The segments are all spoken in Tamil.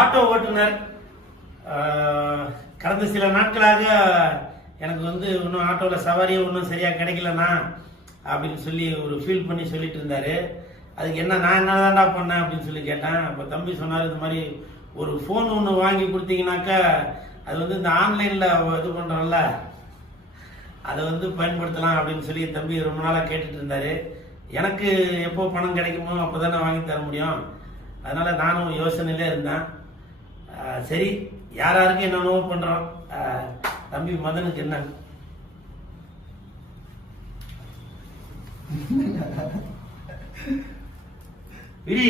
ஆட்டோ ஓட்டுநர் கடந்த சில நாட்களாக எனக்கு வந்து இன்னும் ஆட்டோவில் சவாரியே ஒன்றும் சரியாக கிடைக்கலண்ணா அப்படின்னு சொல்லி ஒரு ஃபீல் பண்ணி சொல்லிட்டு இருந்தார். அதுக்கு என்ன நான் என்ன தாண்டா பண்ணேன் அப்படின்னு சொல்லி கேட்டேன். அப்போ தம்பி சொன்னார் இது மாதிரி ஒரு ஃபோன் ஒன்று வாங்கி கொடுத்தீங்கன்னாக்கா அது வந்து இந்த ஆன்லைனில் இது பண்ணுறோம்ல அதை வந்து பயன்படுத்தலாம் அப்படின்னு சொல்லி தம்பி ரொம்ப நாளாக கேட்டுட்டு இருந்தார். எனக்கு எப்போ பணம் கிடைக்குமோ அப்போ தானே வாங்கி தர முடியும். அதனால் நானும் யோசனையிலே இருந்தேன். சரி யார் யாருக்கு என்னென்னவோ பண்ணுறோம் தம்பி மதனுக்கு என்ன? விடி.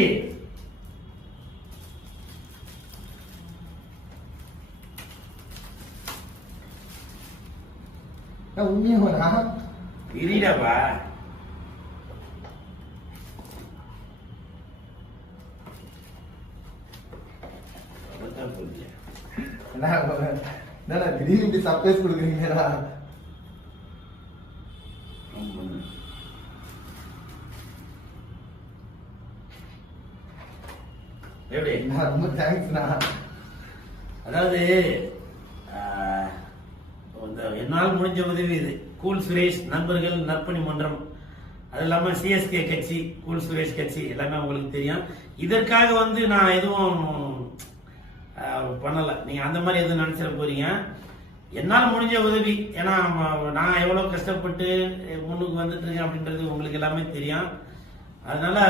உண்மையா விரிடாப்பா திடீர்னு இப்படி சர்ப்ரைஸ் கொடுக்குறீங்கடா ரொம்ப தேங்க்ஸ்ண்ணா அதாவது ஆஹ், இந்த என்னால் முடிஞ்ச உதவி இது கூல் சுரேஷ் நண்பர்கள் நற்பணி மன்றம் அது இல்லாமல் சிஎஸ்கே கட்சி கூல் சுரேஷ் கட்சி எல்லாமே உங்களுக்கு தெரியும் இதற்காக வந்து நான் எதுவும் பண்ணலை. நீங்கள் அந்த மாதிரி எதுவும் நினச்சிட போறீங்க? என்னால் முடிஞ்ச உதவி. ஏன்னா நான் எவ்வளோ கஷ்டப்பட்டு முன்னுக்கு வந்துட்டுருக்கேன் அப்படின்றது உங்களுக்கு எல்லாமே தெரியும். அதனால்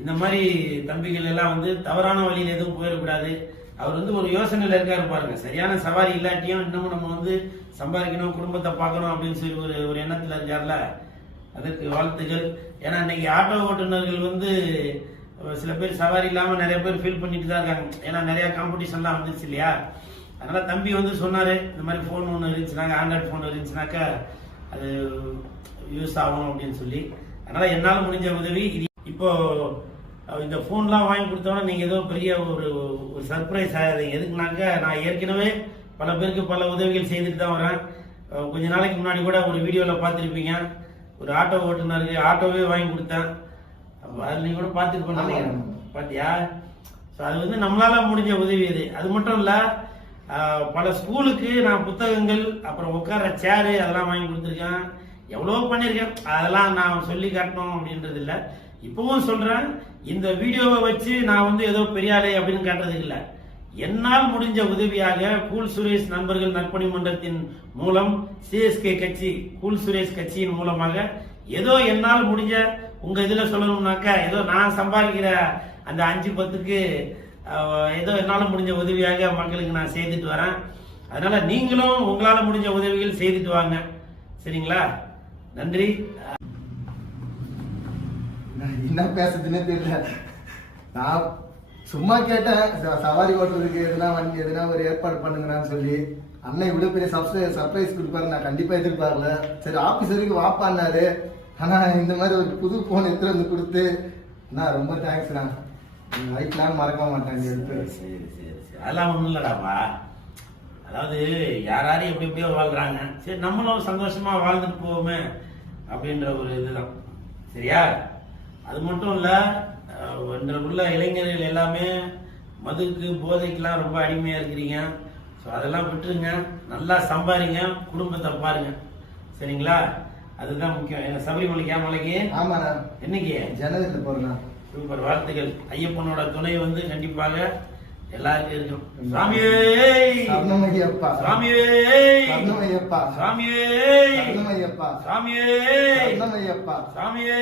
இந்த மாதிரி தம்பிகள் எல்லாம் வந்து தவறான வழியில் எதுவும் போயிடக்கூடாது. அவர் வந்து ஒரு யோசனையில் இருக்காரு பாருங்க. சரியான சவாரி இல்லாட்டியும் இன்னமும் நம்ம வந்து சம்பாதிக்கணும் குடும்பத்தை பார்க்கணும் அப்படின்னு சொல்லி ஒரு ஒரு எண்ணத்தில் இருக்கார்ல. அதற்கு வாழ்த்துக்கள் ஏன்னா இன்னைக்கு ஆட்டோ ஓட்டுநர்கள் வந்து சில பேர் சவாரி இல்லாமல் நிறைய பேர் ஃபீல் பண்ணிட்டு தான் இருக்காங்க. ஏன்னா நிறையா காம்படிஷன்லாம் வந்துருச்சு இல்லையா? அதனால் தம்பி வந்து சொன்னார் இந்த மாதிரி ஃபோன் ஒன்று இருந்துச்சுனாக்க ஆண்ட்ராய்ட் ஃபோன் இருந்துச்சுனாக்கா அது யூஸ் ஆகும் அப்படின்னு சொல்லி. அதனால் என்னால் முடிஞ்ச உதவி இது இப்போ இந்த ஃபோன்லாம் வாங்கி கொடுத்தோன்னா நீங்கள் ஏதோ பெரிய ஒரு ஒரு சர்ப்ரைஸ் ஆகாதீங்க. எதுக்குனாக்க நான் ஏற்கனவே பல பேருக்கு பல உதவிகள் செய்துட்டு தான் வரேன் கொஞ்ச நாளைக்கு முன்னாடி கூட ஒரு வீடியோவில் பார்த்துருப்பீங்க. ஒரு ஆட்டோ ஓட்டுநருக்கு ஆட்டோவே வாங்கி கொடுத்தேன். நீங்க கூட பார்த்துட்டு ஆமா. பாத்தியா? ஸோ அது வந்து நம்மளால முடிஞ்ச உதவி இது. அது மட்டும் இல்ல பல ஸ்கூலுக்கு நான் புத்தகங்கள் அப்புறம் உட்கார சேரு அதெல்லாம் வாங்கி கொடுத்துருக்கேன். எவ்வளோ பண்ணியிருக்கேன். அதெல்லாம் நான் சொல்லி காட்டணும் அப்படின்றது இல்லை. இப்பவும் சொல்றேன் இந்த வீடியோவை வச்சு நான் வந்து ஏதோ பெரிய ஆளு அப்படின்னு காட்டுறதுக்கு இல்லை. என்னால் முடிஞ்ச உதவியாக கூல் சுரேஷ் நண்பர்கள் நற்பணி மன்றத்தின் மூலம் சிஎஸ்கே கட்சி கூல் சுரேஷ் கட்சியின் மூலமாக ஏதோ என்னால் முடிஞ்ச உங்க இதுல சொல்லணும்னாக்க ஏதோ நான் சம்பாதிக்கிற அந்த அஞ்சு பத்துக்கு ஏதோ என்னால் முடிஞ்ச உதவியாக மக்களுக்கு நான் செய்துட்டு வரேன். அதனால நீங்களும் உங்களால் முடிஞ்ச உதவிகள் செய்துட்டு வாங்க. சரிங்களா? நன்றி. நான் என்ன பேசுறதுன்னே தெரியல. நான் சும்மா கேட்டேன் சவாரி ஓட்டுறதுக்கு எதுனா வண்டி எதுனா ஒரு ஏற்பாடு பண்ணுங்கன்னு சொல்லி. அண்ணன் இவ்வளவு பெரிய சர்ப்ரைஸ் சர்ப்ரைஸ் கொடுப்பாரு நான் கண்டிப்பா எதிர்பார்க்கல. சரி ஆஃபீஸ் வரைக்கும் வாப்பான்னாரு ஆனா இந்த மாதிரி ஒரு புது போன் எடுத்துகிட்டு வந்து கொடுத்து. நான் ரொம்ப தேங்க்ஸ்ண்ணா லைஃப் லாங் மறக்க மாட்டேன் சரி சரி சரி அதெல்லாம் ஒண்ணும் இல்லடாப்பா. அதாவது யாராரும் எப்படி எப்படியோ வாழ்றாங்க. சரி நம்மளும் சந்தோஷமா வாழ்ந்துட்டு போவோமே அப்படின்ற ஒரு இதுதான். சரியா? அது மட்டும் இல்ல இன்று உள்ள இளைஞர்கள் எல்லாமே மதுக்கு போதைக்கெல்லாம் ரொம்ப அடிமையா இருக்கிறீங்க. ஸோ அதெல்லாம் விட்டுருங்க. நல்லா சம்பாரிங்க. குடும்பத்தை பாருங்க. சரிங்களா? அதுதான் முக்கியம். எங்க சபரிமலைக்கு மலைக்கு? ஆமாண்ணா. என்னைக்கு? ஜனவரியில போறேண்ணா. சூப்பர். வாழ்த்துக்கள். ஐயப்பனோட துணை வந்து கண்டிப்பாக எல்லாருக்கும் இருக்கும் சாமியே! சரணமையப்பா சாமியே! சரணமையப்பா சாமியே! சரணமையப்பா சாமியே! சரணமையப்பா சாமியே!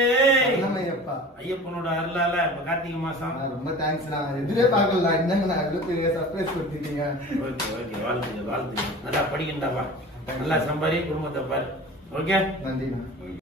சரணமையப்பா ஐயப்பனோட அருளால இப்ப கார்த்திகை மாசம். ரொம்ப தேங்க்ஸ் நான் எதிரே பார்க்கல என்னங்க நான் இவ்வளவு பெரிய சர்ப்ரைஸ் கொடுத்துருக்கீங்க ஓகே ஓகே. வாழ்த்துக்கள் வாழ்த்துக்கள். நல்லா படிக்கின்றாப்பா நல்லா சம்பாரி குடும்பத்தை பாரு. ஓகே? நன்றிண்ணா.